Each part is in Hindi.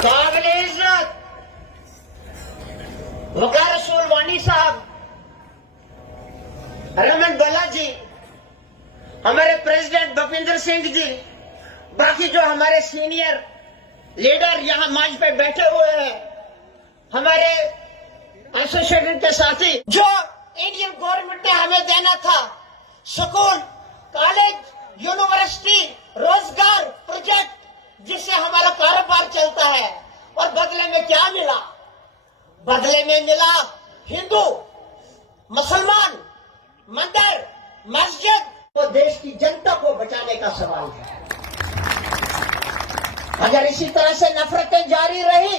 काबिल इज्जत वकार रसूल वानी साहब, रमन बला जी, हमारे प्रेसिडेंट भूपिंदर सिंह जी, बाकी जो हमारे सीनियर लीडर यहाँ मंच पे बैठे हुए हैं, हमारे एसोसिएशन के साथी, जो इंडियन गवर्नमेंट ने हमें देना था, स्कूल, कॉलेज, यूनिवर्सिटी, रोजगार प्रोजेक्ट, जिससे हमारा कारोबार चलता है, और बदले में क्या मिला? बदले में मिला हिंदू, मुसलमान, मंदिर, मस्जिद। तो देश की जनता को बचाने का सवाल है। अगर इसी तरह से नफरतें जारी रही,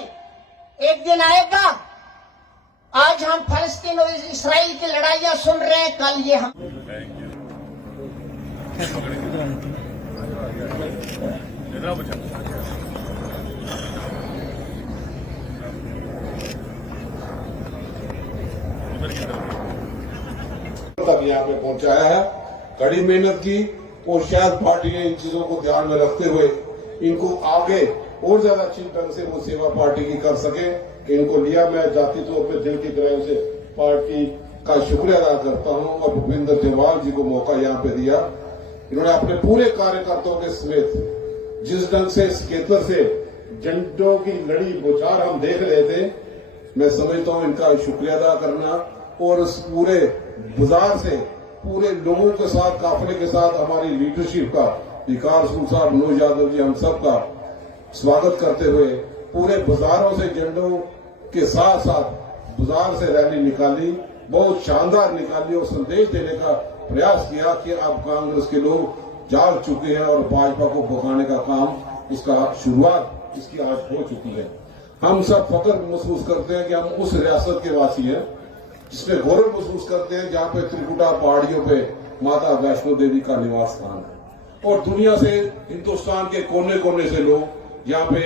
एक दिन आएगा, आज हम फलस्तीन और इसराइल की लड़ाइयां सुन रहे हैं, कल ये हम तक यहाँ पे पहुंचाया है। कड़ी मेहनत की और शायद पार्टी ने इन चीजों को ध्यान में रखते हुए इनको आगे और ज्यादा अच्छी ढंग से वो सेवा पार्टी की कर सके। इनको लिया, मैं जाति तौर पर दिल की गहराई से पार्टी का शुक्रिया अदा करता हूं और भूपिंदर देवाल जी को मौका यहाँ पे दिया। इन्होंने अपने पूरे कार्यकर्ताओं के समेत जिस ढंग से स्केतर से झंडों की लड़ी बुझार हम देख रहे थे, मैं समझता हूं इनका शुक्रिया अदा करना और उस पूरे बाजार से पूरे लोगों के साथ, काफिले के साथ हमारी लीडरशिप का, विकार रसूल साहब, मनोज यादव जी, हम सब का स्वागत करते हुए पूरे बाजारों से झंडों के साथ साथ बाजार से रैली निकाली, बहुत शानदार निकाली और संदेश देने का प्रयास किया कि अब कांग्रेस के लोग जाग चुके हैं और भाजपा को भगाने का काम, इसका शुरुआत इसकी आज हो चुकी है। हम सब फख्र महसूस करते हैं कि हम उस रियासत के वासी हैं जिसमें गौरव महसूस करते हैं जहां पे त्रिकुटा पहाड़ियों पे माता वैष्णो देवी का निवास स्थान है और दुनिया से, हिंदुस्तान के कोने कोने से लोग यहाँ पे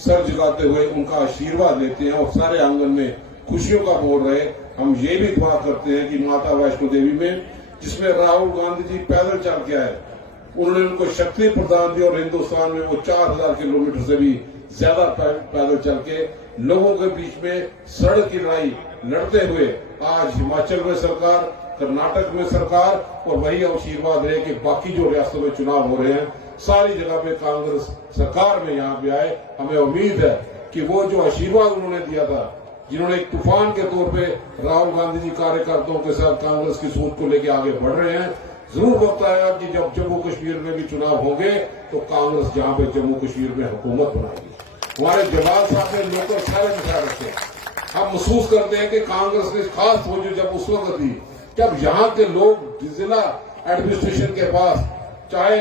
सर झुकाते हुए उनका आशीर्वाद लेते हैं और सारे आंगन में खुशियों का मोड़ रहे। हम ये भी दुआ करते हैं कि माता वैष्णो देवी में, जिसमें राहुल गांधी जी पैदल चल के आए, उन्होंने उनको शक्ति प्रदान दी और हिंदुस्तान में वो 4000 किलोमीटर से भी ज्यादा पैदल चल के लोगों के बीच में सड़क की लड़ाई लड़ते हुए आज हिमाचल में सरकार, कर्नाटक में सरकार और वही आशीर्वाद रहे कि बाकी जो रियासतों में चुनाव हो रहे हैं सारी जगह पे कांग्रेस सरकार में यहाँ पे आए। हमें उम्मीद है कि वो जो आशीर्वाद उन्होंने दिया था, जिन्होंने एक तूफान के तौर पे राहुल गांधी जी कार्यकर्ताओं के साथ कांग्रेस की सोच को लेकर आगे बढ़ रहे हैं, जरूर वक्त आएगा कि जब जम्मू कश्मीर में भी चुनाव होंगे तो कांग्रेस जहां पे जम्मू कश्मीर में हुकूमत बनाएगी। हमारे जवान साहब ने लोकल सारे विचार रखे। हम महसूस करते हैं कि कांग्रेस ने खास तवज्जो जब उस वक्त दी जब यहाँ के लोग जिला एडमिनिस्ट्रेशन के पास, चाहे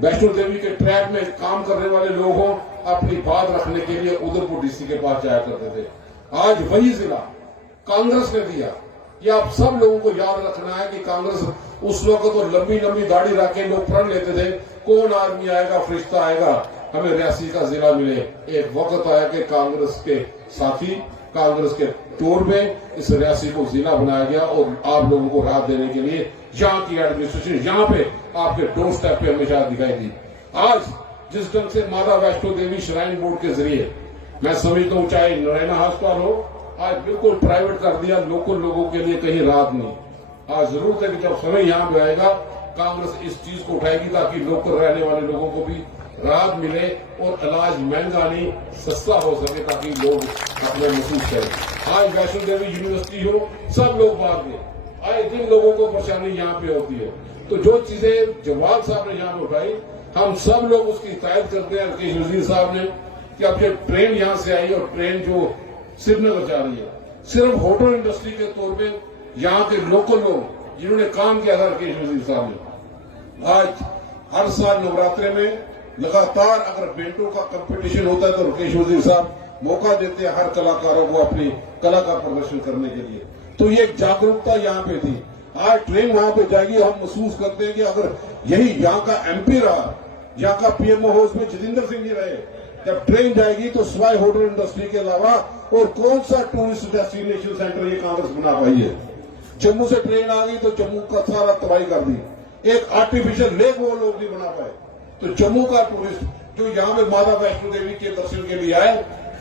वैष्णो देवी के ट्रैक में काम करने वाले लोग हों, अपनी बात रखने के लिए उधमपुर डीसी के पास जाया करते थे। आज वही जिला कांग्रेस ने दिया। ये आप सब लोगों को याद रखना है कि कांग्रेस उस वक्त तो लंबी लंबी दाढ़ी रख के लोग प्रण लेते थे, कौन आदमी आएगा, फरिश्ता आएगा, हमें रियासी का जिला मिले। एक वक्त आया कि कांग्रेस के साथी, कांग्रेस के तौर में इस रियासी को जिला बनाया गया और आप लोगों को राहत देने के लिए यहाँ की एडमिनिस्ट्रेशन यहाँ पे आपके डोर स्टेप पे हमेशा दिखाई दी। आज जिस ढंग से माता वैष्णो देवी श्राइन बोर्ड के जरिए, मैं समझता हूँ चाहे नरैना अस्पताल हो, आज बिल्कुल प्राइवेट कर दिया, लोकल लोगों के लिए कहीं राहत नहीं। आज जरूरत है कि जब समय यहाँ पे आएगा कांग्रेस इस चीज को उठाएगी ताकि लोकल रहने वाले लोगों को भी राहत मिले और इलाज महंगा नहीं, सस्ता हो सके ताकि लोग अपने महसूस करें। आज वैष्णो देवी यूनिवर्सिटी हो, सब लोग बाहर गए, आए दिन लोगों को परेशानी यहाँ पे होती है। तो जो चीजें जवाब साहब ने यहाँ पे उठाई, हम सब लोग उसकी हिदायत करते हैं कि वजीर साहब ने कि अब ये ट्रेन यहाँ से आई और ट्रेन जो श्रीनगर जा रही है, सिर्फ होटल इंडस्ट्री के तौर पे यहाँ के लोकल लोग जिन्होंने काम किया था राकेश वजीर साहब ने, आज हर साल नवरात्रे में लगातार अगर बेंटों का कंपटीशन होता है तो राकेश वजीर साहब मौका देते हैं हर कलाकारों को अपनी कला का प्रदर्शन करने के लिए। तो ये जागरूकता यहाँ पे थी। आज ट्रेन वहां पे जाएगी, हम महसूस करते हैं कि अगर यही यहाँ का एमपी रहा, यहाँ का पीएमओ हो, उसमें जितेंद्र सिंह जी रहे, जब ट्रेन जाएगी तो सिवाय होटल इंडस्ट्री के अलावा और कौन सा टूरिस्ट डेस्टिनेशन सेंटर ये कांग्रेस बना पाई है। जम्मू से ट्रेन आ गई तो जम्मू का सारा तबाही कर दी, एक आर्टिफिशियल लेक वो लोग नहीं बना पाए। तो जम्मू का टूरिस्ट जो यहाँ पे माता वैष्णो देवी के दर्शन के लिए आए,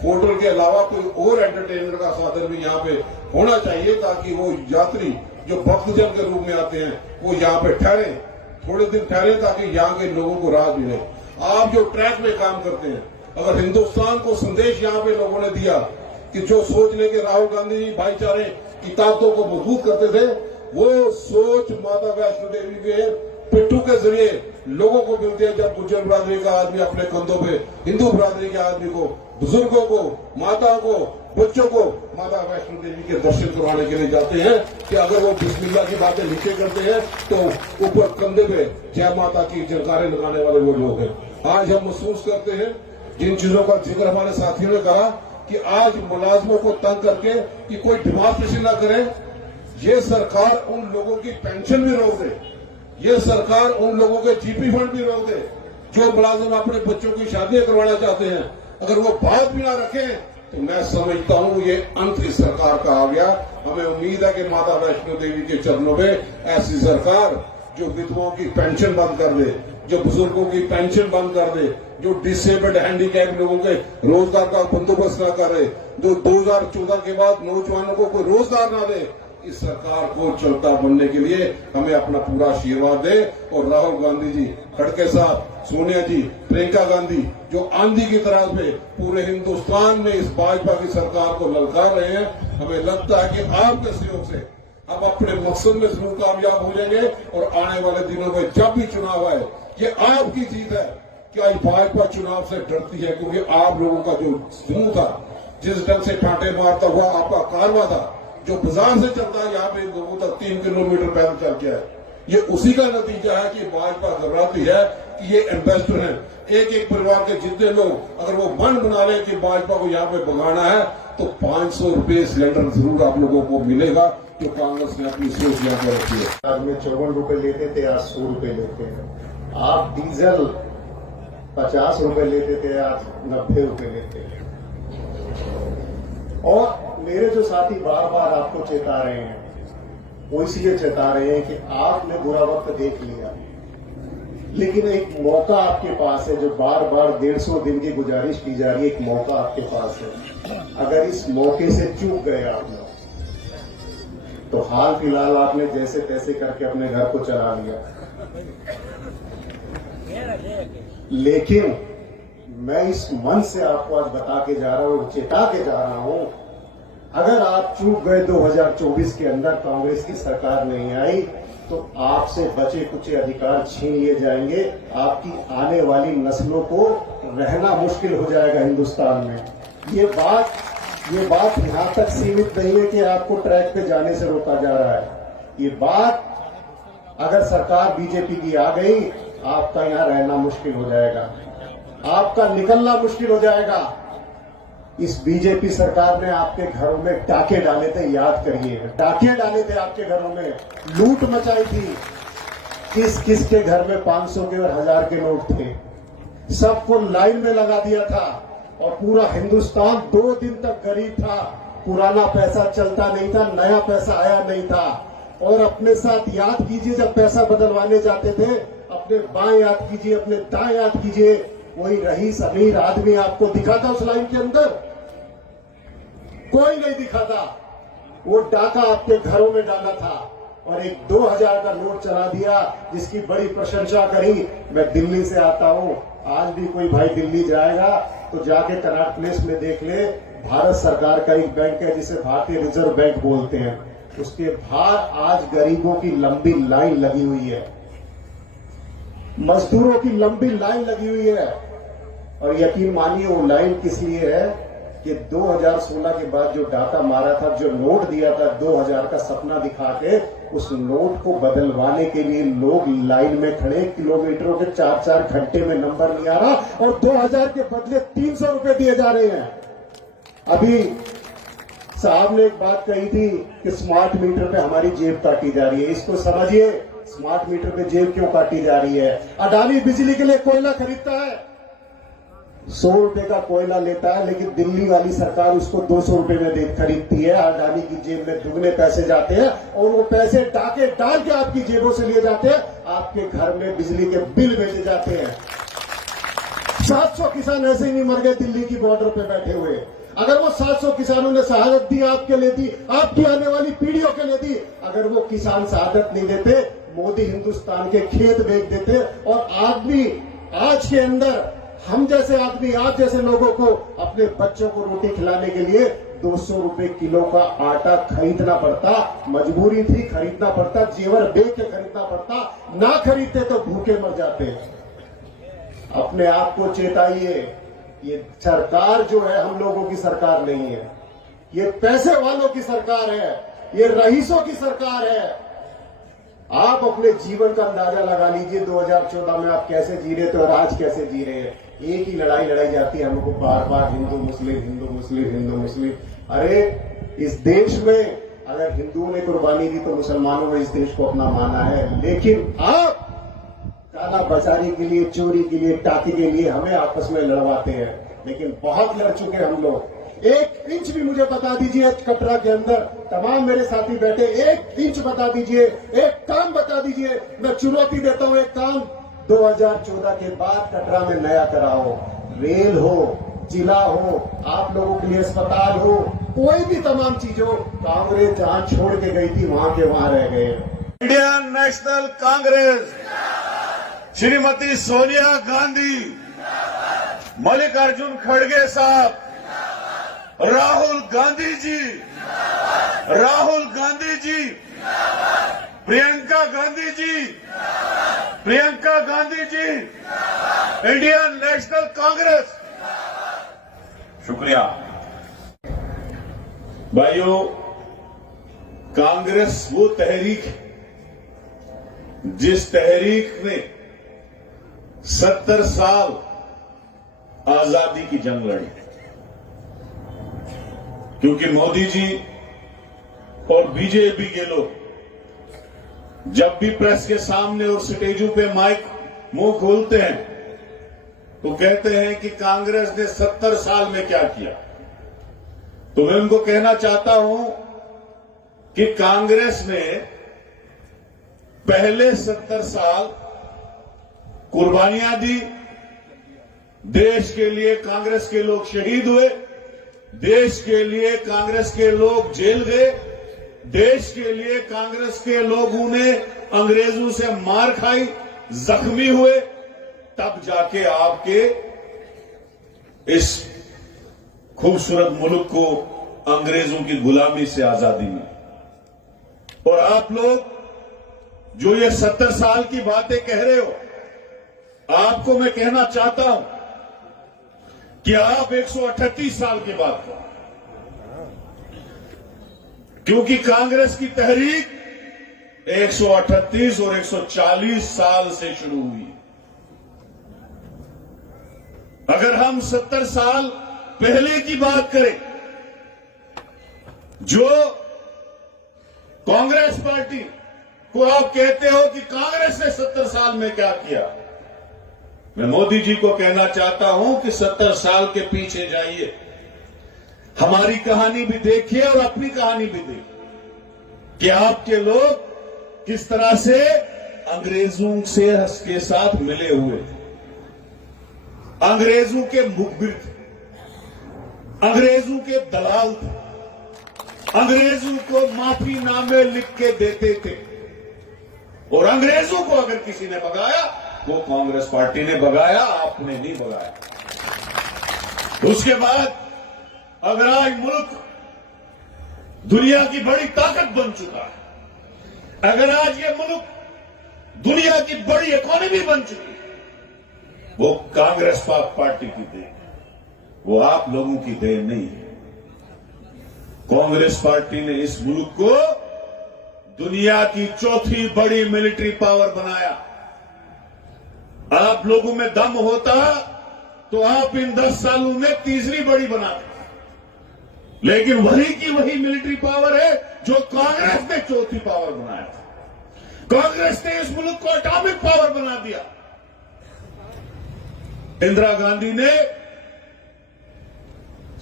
होटल के अलावा कोई और एंटरटेनमेंट का साधन भी यहाँ पे होना चाहिए, ताकि वो यात्री जो भक्तजन के रूप में आते हैं वो यहाँ पे ठहरे, थोड़े दिन ठहरे, ताकि यहाँ के लोगों को राहत मिले। आप जो ट्रैक में काम करते हैं, अगर हिंदुस्तान को संदेश यहाँ पे लोगों ने दिया कि जो सोच लेके राहुल गांधी जी भाईचारे की ताकतों को मजबूत करते थे, वो सोच माता वैष्णो देवी के पिट्ठू के जरिए लोगों को मिलती है। जब गुर्जर बिरादरी का आदमी अपने कंधों पे हिंदू बिरादरी के आदमी को, बुजुर्गों को, माताओं को, बच्चों को माता वैष्णो देवी के दर्शन करवाने के लिए जाते हैं, कि अगर वो बिस्मिल्लाह की बातें नीचे करते हैं तो ऊपर कंधे पे जय माता की जयकारे लगाने वाले वो लोग हैं। आज हम महसूस करते हैं, जिन चीजों का जिक्र हमारे साथियों ने कहा, कि आज मुलाजमों को तंग करके कि कोई डिमांस्ट्रेशन ना करे, ये सरकार उन लोगों की पेंशन भी रोक दे, ये सरकार उन लोगों के जीपी फंड भी रोक दे जो मुलाजिम अपने बच्चों की शादियां करवाना चाहते हैं। अगर वो बात भी ना रखें तो मैं समझता हूं ये अंत इस सरकार का आ गया। हमें उम्मीद है कि माता वैष्णो देवी के चरणों में ऐसी सरकार जो विधवाओं की पेंशन बंद कर दे, जो बुजुर्गों की पेंशन बंद कर दे, जो डिसेबल्ड हैंडीकैप लोगों के रोजगार का बंदोबस्त न करे, जो 2014 के बाद नौजवानों को कोई रोजगार ना दे, इस सरकार को चलता बनने के लिए हमें अपना पूरा आशीर्वाद दे। और राहुल गांधी जी, खड़गे साहब, सोनिया जी, प्रियंका गांधी जो आंधी की तरह से पूरे हिंदुस्तान में इस भाजपा की सरकार को ललकार रहे हैं, हमें लगता है कि आपके सहयोग से हम अपने मकसद में जरूर कामयाब हो जाएंगे। और आने वाले दिनों में जब भी चुनाव आए, ये आपकी जीत है कि आज भाजपा चुनाव से डरती है, क्योंकि आप लोगों का जो समूह था, जिस ढंग से टाटे मारता हुआ आपका कारवा था, जो बाजार से चलता है यहाँ पे लोगों तक 3 किलोमीटर पैदल चल के है, ये उसी का नतीजा है कि भाजपा घबराती है कि ये इन्वेस्टर हैं। एक एक परिवार के जितने लोग अगर वो मन बना रहे कि भाजपा को यहाँ पे भगाना है, तो 500 रुपए सिलेंडर जरूर आप लोगों को मिलेगा, जो कांग्रेस ने अपनी सोच यहाँ पर रखी है। आज में 54 रुपए लेते थे, आज 100 रुपए लेते हैं। आप डीजल 50 रुपए लेते थे, आज 90 रुपए लेते हैं। और मेरे जो साथी बार बार आपको चेता रहे हैं, वो इसलिए चेता रहे हैं कि आपने बुरा वक्त देख लिया, लेकिन एक मौका आपके पास है जो बार बार 150 दिन की गुजारिश की जा रही है। एक मौका आपके पास है, अगर इस मौके से चूक गए आप लोग, तो हाल फिलहाल आपने जैसे तैसे करके अपने घर को चला लिया, लेकिन मैं इस मन से आपको आज बता के जा रहा हूं, चेता के जा रहा हूं, अगर आप चूक गए 2024 के अंदर कांग्रेस की सरकार नहीं आई, तो आपसे बचे कुछ अधिकार छीन लिए जाएंगे। आपकी आने वाली नस्लों को रहना मुश्किल हो जाएगा हिंदुस्तान में। ये बात यहां तक सीमित नहीं है कि आपको ट्रैक पे जाने से रोका जा रहा है। ये बात अगर सरकार बीजेपी की आ गई, आपका यहां रहना मुश्किल हो जाएगा, आपका निकलना मुश्किल हो जाएगा। इस बीजेपी सरकार ने आपके घरों में डाके डाले थे, याद करिए, डाके डाले थे आपके घरों में, लूट मचाई थी। किस किस के घर में 500 के और 1000 के नोट थे, सबको लाइन में लगा दिया था। और पूरा हिंदुस्तान 2 दिन तक गरीब था, पुराना पैसा चलता नहीं था, नया पैसा आया नहीं था। और अपने साथ याद कीजिए, जब पैसा बदलवाने जाते थे, अपने बाएं याद कीजिए, अपने दाएं याद कीजिए, कोई रईस अमीर आदमी आपको दिखा था उस लाइन के अंदर? कोई नहीं दिखा था। वो डाका आपके घरों में डाला था और एक 2000 का नोट चला दिया, जिसकी बड़ी प्रशंसा करी। मैं दिल्ली से आता हूं, आज भी कोई भाई दिल्ली जाएगा तो जाके कनॉट प्लेस में देख ले, भारत सरकार का एक बैंक है जिसे भारतीय रिजर्व बैंक बोलते हैं, उसके बाहर आज गरीबों की लंबी लाइन लगी हुई है, मजदूरों की लंबी लाइन लगी हुई है। और यकीन मानिए वो लाइन किस लिए है कि 2016 के बाद जो डाका मारा था, जो नोट दिया था 2000 का सपना दिखा के, उस नोट को बदलवाने के लिए लोग लाइन में खड़े, किलोमीटरों के 4-4 घंटे में नंबर नहीं आ रहा, और 2000 के बदले 300 रुपए दिए जा रहे हैं। अभी साहब ने एक बात कही थी कि स्मार्ट मीटर पे हमारी जेब काटी जा रही है। इसको समझिए, स्मार्ट मीटर पे जेब क्यों काटी जा रही है। अडानी बिजली के लिए कोयला खरीदता है, 100 रुपए का कोयला लेता है, लेकिन दिल्ली वाली सरकार उसको 200 रुपए में खरीदती है। अडानी की जेब में दुगने पैसे जाते हैं और वो पैसे डाके डाल के आपकी जेबों से लिए जाते हैं, आपके घर में बिजली के बिल भेजे जाते हैं। 700 किसान ऐसे ही नहीं मर गए दिल्ली की बॉर्डर पे बैठे हुए। अगर वो 700 किसानों ने शहादत दी आपके लिए दी, आपकी आने वाली पीढ़ियों के लिए दी, अगर वो किसान शहादत नहीं देते, मोदी हिंदुस्तान के खेत बेच देते और आदमी आज के अंदर हम जैसे आदमी, आप जैसे लोगों को अपने बच्चों को रोटी खिलाने के लिए 200 रुपए किलो का आटा खरीदना पड़ता, मजबूरी थी खरीदना पड़ता, जेवर बेच के खरीदना पड़ता, ना खरीदते तो भूखे मर जाते। अपने आप को चेताइए, ये सरकार जो है हम लोगों की सरकार नहीं है, ये पैसे वालों की सरकार है, ये रईसों की सरकार है। आप अपने जीवन का अंदाजा लगा लीजिए 2014 में आप कैसे जी रहे थे और आज कैसे जी रहे हैं। एक ही लड़ाई लड़ाई जाती है हमको बार बार, हिंदू मुस्लिम हिंदू मुस्लिम हिंदू मुस्लिम। अरे इस देश में अगर हिंदुओं ने कुर्बानी दी तो मुसलमानों ने इस देश को अपना माना है, लेकिन आप काला बाजारी के लिए, चोरी के लिए, टाके के लिए हमें आपस में लड़वाते हैं। लेकिन बहुत लड़ चुके हम लोग। 1 इंच भी मुझे बता दीजिए कटरा के अंदर, तमाम मेरे साथी बैठे, 1 इंच बता दीजिए, एक काम बता दीजिए। मैं चुनौती देता हूं, एक काम 2014 के बाद कटरा में नया कराओ, रेल हो, जिला हो, आप लोगों के लिए अस्पताल हो, कोई भी तमाम चीज हो। कांग्रेस जहां छोड़ के गई थी वहां के वहां रह गए। इंडियन नेशनल कांग्रेस, श्रीमती सोनिया गांधी, मल्लिकार्जुन खड़गे साहब, राहुल गांधी जी, राहुल गांधी जी, प्रियंका गांधी जी, प्रियंका गांधी जी, इंडियन नेशनल कांग्रेस। शुक्रिया भाइयों। कांग्रेस वो तहरीक है जिस तहरीक ने 70 साल आजादी की जंग लड़ी, क्योंकि मोदी जी और बीजेपी के लोग जब भी प्रेस के सामने और स्टेजों पे माइक मुंह खोलते हैं तो कहते हैं कि कांग्रेस ने 70 साल में क्या किया। तो मैं उनको कहना चाहता हूं कि कांग्रेस ने पहले 70 साल कुर्बानियां दी, देश के लिए कांग्रेस के लोग शहीद हुए, देश के लिए कांग्रेस के लोग जेल गए, देश के लिए कांग्रेस के लोगों ने अंग्रेजों से मार खाई, जख्मी हुए, तब जाके आपके इस खूबसूरत मुल्क को अंग्रेजों की गुलामी से आजादी मिली। और आप लोग जो ये 70 साल की बातें कह रहे हो, आपको मैं कहना चाहता हूं कि आप 138 साल की बात करो, क्योंकि कांग्रेस की तहरीक 138 और 140 साल से शुरू हुई। अगर हम 70 साल पहले की बात करें, जो कांग्रेस पार्टी को आप कहते हो कि कांग्रेस ने 70 साल में क्या किया, मैं मोदी जी को कहना चाहता हूं कि 70 साल के पीछे जाइए, हमारी कहानी भी देखिए और अपनी कहानी भी देखिए कि आपके लोग किस तरह से अंग्रेजों से के साथ मिले हुए थे, अंग्रेजों के मुखबिर थे, अंग्रेजों के दलाल थे, अंग्रेजों को माफीनामे लिख के देते थे। और अंग्रेजों को अगर किसी ने भगाया वो कांग्रेस पार्टी ने भगाया, आपने नहीं भगाया। उसके बाद अगर आज मुल्क दुनिया की बड़ी ताकत बन चुका है, अगर आज ये मुल्क दुनिया की बड़ी इकोनॉमी बन चुकी है, वो कांग्रेस पार्टी की देन है, वो आप लोगों की देन नहीं है। कांग्रेस पार्टी ने इस मुल्क को दुनिया की चौथी बड़ी मिलिट्री पावर बनाया। आप लोगों में दम होता तो आप इन 10 सालों में तीसरी बड़ी बनाते, लेकिन वही की वही मिलिट्री पावर है जो कांग्रेस ने चौथी पावर बनाया था। कांग्रेस ने इस मुल्क को एटॉमिक पावर बना दिया। इंदिरा गांधी ने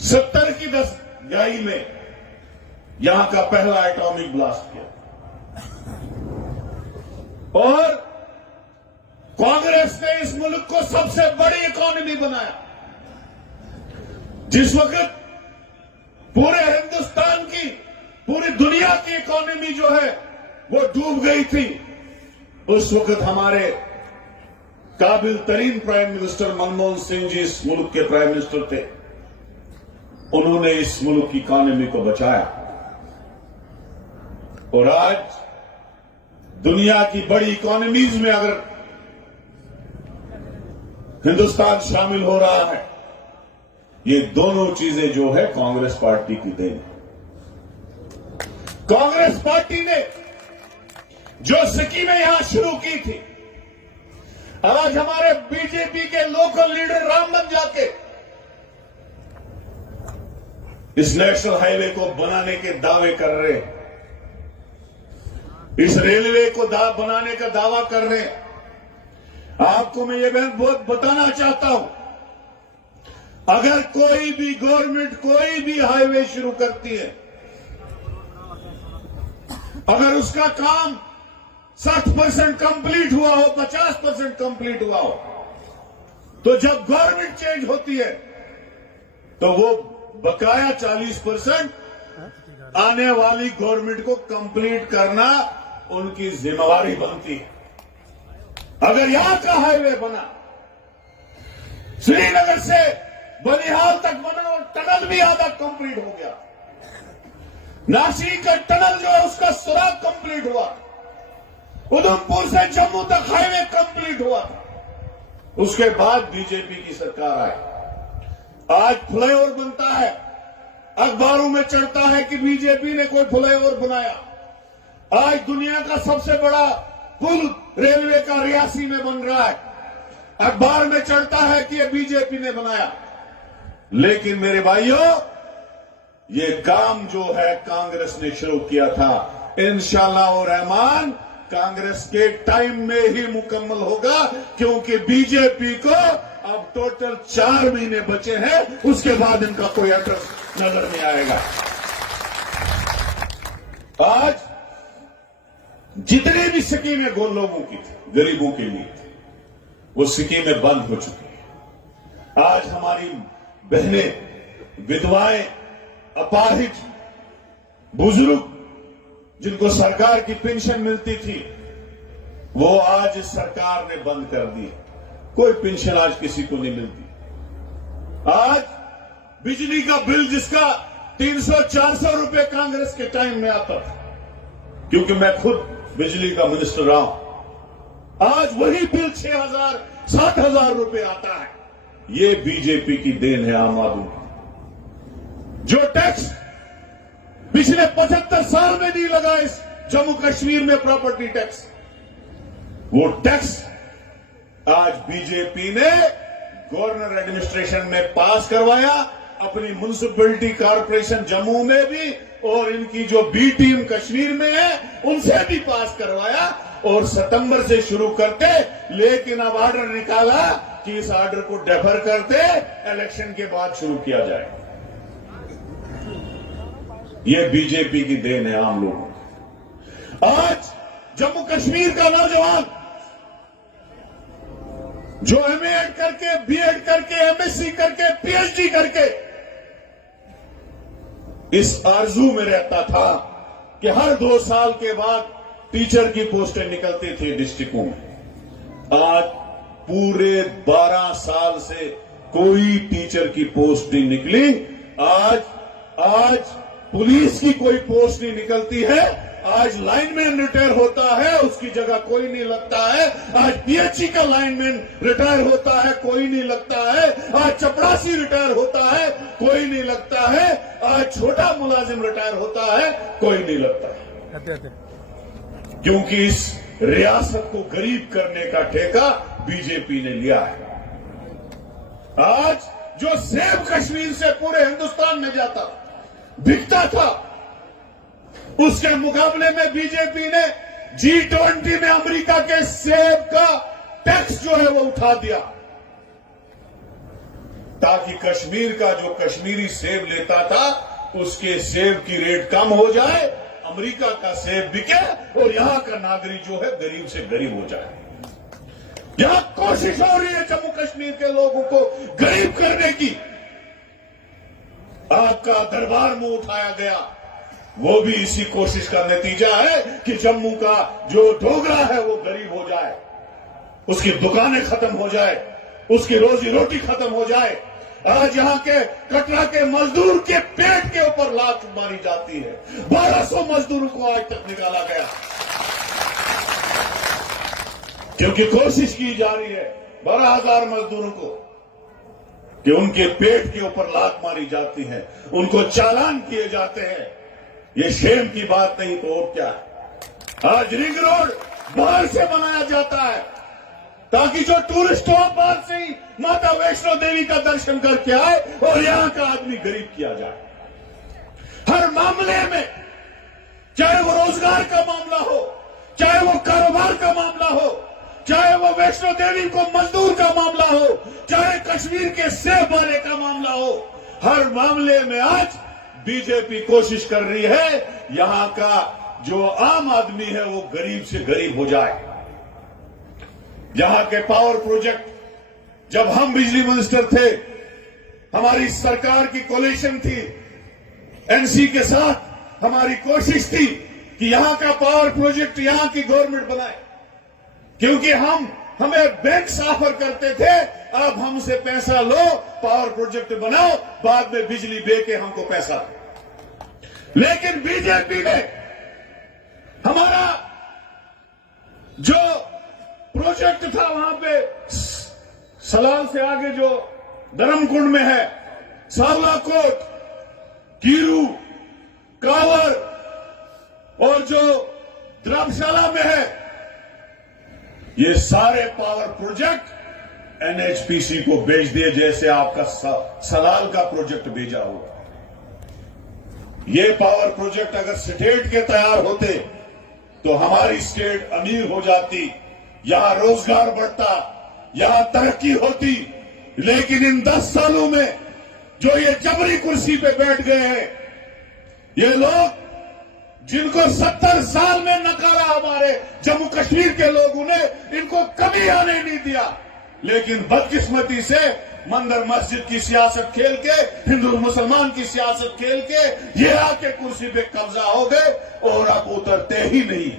70 की दहाई में यहां का पहला एटॉमिक ब्लास्ट किया और कांग्रेस ने इस मुल्क को सबसे बड़ी इकोनॉमी बनाया। जिस वक्त पूरे हिंदुस्तान की, पूरी दुनिया की इकोनॉमी जो है वो डूब गई थी, उस वक्त हमारे काबिल तरीन प्राइम मिनिस्टर मनमोहन सिंह जी इस मुल्क के प्राइम मिनिस्टर थे। उन्होंने इस मुल्क की इकोनॉमी को बचाया और आज दुनिया की बड़ी इकोनॉमीज में अगर हिंदुस्तान शामिल हो रहा है, ये दोनों चीजें जो है कांग्रेस पार्टी की देन है। कांग्रेस पार्टी ने जो स्कीमें यहां शुरू की थी, आज हमारे बीजेपी के लोकल लीडर रामबन जाके इस नेशनल हाईवे को बनाने के दावे कर रहे हैं, इस रेलवे को बनाने का दावा कर रहे हैं। आपको मैं ये बहुत बताना चाहता हूं, अगर कोई भी गवर्नमेंट कोई भी हाईवे शुरू करती है, अगर उसका काम 60% कंप्लीट हुआ हो, 50% कंप्लीट हुआ हो, तो जब गवर्नमेंट चेंज होती है तो वो बकाया 40% आने वाली गवर्नमेंट को कंप्लीट करना उनकी जिम्मेवारी बनती है। अगर यहां का हाईवे बना, श्रीनगर से बनिहाल तक बना और टनल भी आधा कंप्लीट हो गया, नासिक का टनल जो है उसका सुराग कंप्लीट हुआ, उधमपुर से जम्मू तक हाईवे कंप्लीट हुआ, उसके बाद बीजेपी की सरकार आई। आज फ्लाईओवर बनता है, अखबारों में चढ़ता है कि बीजेपी ने कोई फ्लाईओवर बनाया। आज दुनिया का सबसे बड़ा पुल रेलवे का रियासी में बन रहा है, अखबार में चढ़ता है कि यह बीजेपी ने बनाया। लेकिन मेरे भाइयों, ये काम जो है कांग्रेस ने शुरू किया था, इंशाअल्लाह रहमान कांग्रेस के टाइम में ही मुकम्मल होगा, क्योंकि बीजेपी को अब टोटल 4 महीने बचे हैं, उसके बाद इनका कोई एड्रेस नजर नहीं आएगा। आज जितनी भी स्कीमें लोगों की थी, गरीबों के लिए थी, वो स्कीमें बंद हो चुकी है। आज हमारी बहनें, विधवाएं, अपाहिज, बुजुर्ग जिनको सरकार की पेंशन मिलती थी, वो आज सरकार ने बंद कर दी। कोई पेंशन आज किसी को नहीं मिलती। आज बिजली का बिल जिसका 300-400 रुपए कांग्रेस के टाइम में आता था, क्योंकि मैं खुद बिजली का मिनिस्टर रहा हूं, आज वही बिल 6,000-7,000 रुपए आता है। ये बीजेपी की देन है, आम आदमी। जो टैक्स पिछले 75 साल में नहीं लगा इस जम्मू कश्मीर में, प्रॉपर्टी टैक्स, वो टैक्स आज बीजेपी ने गवर्नर एडमिनिस्ट्रेशन में पास करवाया, अपनी म्युनिसिपैलिटी कॉर्पोरेशन जम्मू में भी और इनकी जो बी टीम कश्मीर में है उनसे भी पास करवाया, और सितंबर से शुरू करते। लेकिन अब ऑर्डर निकाला कि इस ऑर्डर को डेफर करते, इलेक्शन के बाद शुरू किया जाए। ये बीजेपी की देन है आम लोगों की। आज जम्मू कश्मीर का नौजवान जो एमए करके, बीएड करके, एमएससी करके, पीएचडी करके इस आरजू में रहता था कि हर 2 साल के बाद टीचर की पोस्टें निकलती थी डिस्ट्रिक्टों में, आज पूरे 12 साल से कोई टीचर की पोस्ट नहीं निकली। आज पुलिस की कोई पोस्ट नहीं निकलती है, आज लाइनमैन रिटायर होता है, उसकी जगह कोई नहीं लगता है। आज पीएचई का लाइनमैन रिटायर होता है, कोई नहीं लगता है। आज चपरासी रिटायर होता है, कोई नहीं लगता है। आज छोटा मुलाजिम रिटायर होता है, कोई नहीं लगता है। क्योंकि इस रियासत को गरीब करने का ठेका बीजेपी ने लिया है। आज जो सेब कश्मीर से पूरे हिंदुस्तान में जाता, बिकता था, उसके मुकाबले में बीजेपी ने G20 में अमेरिका के सेब का टैक्स जो है वो उठा दिया, ताकि कश्मीर का जो कश्मीरी सेब लेता था उसके सेब की रेट कम हो जाए, अमेरिका का सेब बिके और यहां का नागरिक जो है गरीब से गरीब हो जाए। यहां कोशिश हो रही है जम्मू कश्मीर के लोगों को गरीब करने की। आपका दरबार मुंह उठाया गया, वो भी इसी कोशिश का नतीजा है कि जम्मू का जो डोगरा है वो गरीब हो जाए, उसकी दुकानें खत्म हो जाए, उसकी रोजी रोटी खत्म हो जाए। आज यहां के कटरा के मजदूर के पेट के ऊपर लात मारी जाती है। 1200 मजदूरों को आज तक निकाला गया, क्योंकि कोशिश की जा रही है 12,000 मजदूरों को कि उनके पेट के ऊपर लात मारी जाती है, उनको चालान किए जाते हैं। ये शेम की बात नहीं तो और क्या है। आज रिंग रोड बाहर से बनाया जाता है ताकि जो टूरिस्ट हो बाहर से ही माता वैष्णो देवी का दर्शन करके आए और यहां का आदमी गरीब किया जाए। हर मामले में, चाहे वो रोजगार का मामला हो, चाहे वो कारोबार का मामला हो, चाहे वो वैष्णो देवी को मजदूर का मामला हो, चाहे कश्मीर के सेब वाले का मामला हो, हर मामले में आज बीजेपी कोशिश कर रही है यहां का जो आम आदमी है वो गरीब से गरीब हो जाए। यहां के पावर प्रोजेक्ट, जब हम बिजली मिनिस्टर थे, हमारी सरकार की कोलिशन थी, एनसी के साथ हमारी कोशिश थी कि यहां का पावर प्रोजेक्ट यहां की गवर्नमेंट बनाए, क्योंकि हमें बैंक ऑफर करते थे, अब हमसे पैसा लो, पावर प्रोजेक्ट बनाओ, बाद में बिजली दे के हमको पैसा दो। लेकिन बीजेपी ने हमारा जो प्रोजेक्ट था वहां पे सलाल से आगे जो धर्मकुंड में है, सावलाकोट, कीरू, कावर और जो द्राक्षाला में है, ये सारे पावर प्रोजेक्ट एनएचपीसी को बेच दिए, जैसे आपका सलाल का प्रोजेक्ट भेजा हुआ। ये पावर प्रोजेक्ट अगर स्टेट के तैयार होते तो हमारी स्टेट अमीर हो जाती, यहां रोजगार बढ़ता, यहां तरक्की होती। लेकिन इन 10 सालों में जो ये जबरी कुर्सी पे बैठ गए हैं, ये लोग जिनको 70 साल में नकारा हमारे जम्मू कश्मीर के लोगों ने, इनको कभी आने नहीं दिया। लेकिन बदकिस्मती से मंदिर मस्जिद की सियासत खेल के, हिंदू मुसलमान की सियासत खेल के ये आके कुर्सी पे कब्जा हो गए और अब उतरते ही नहीं।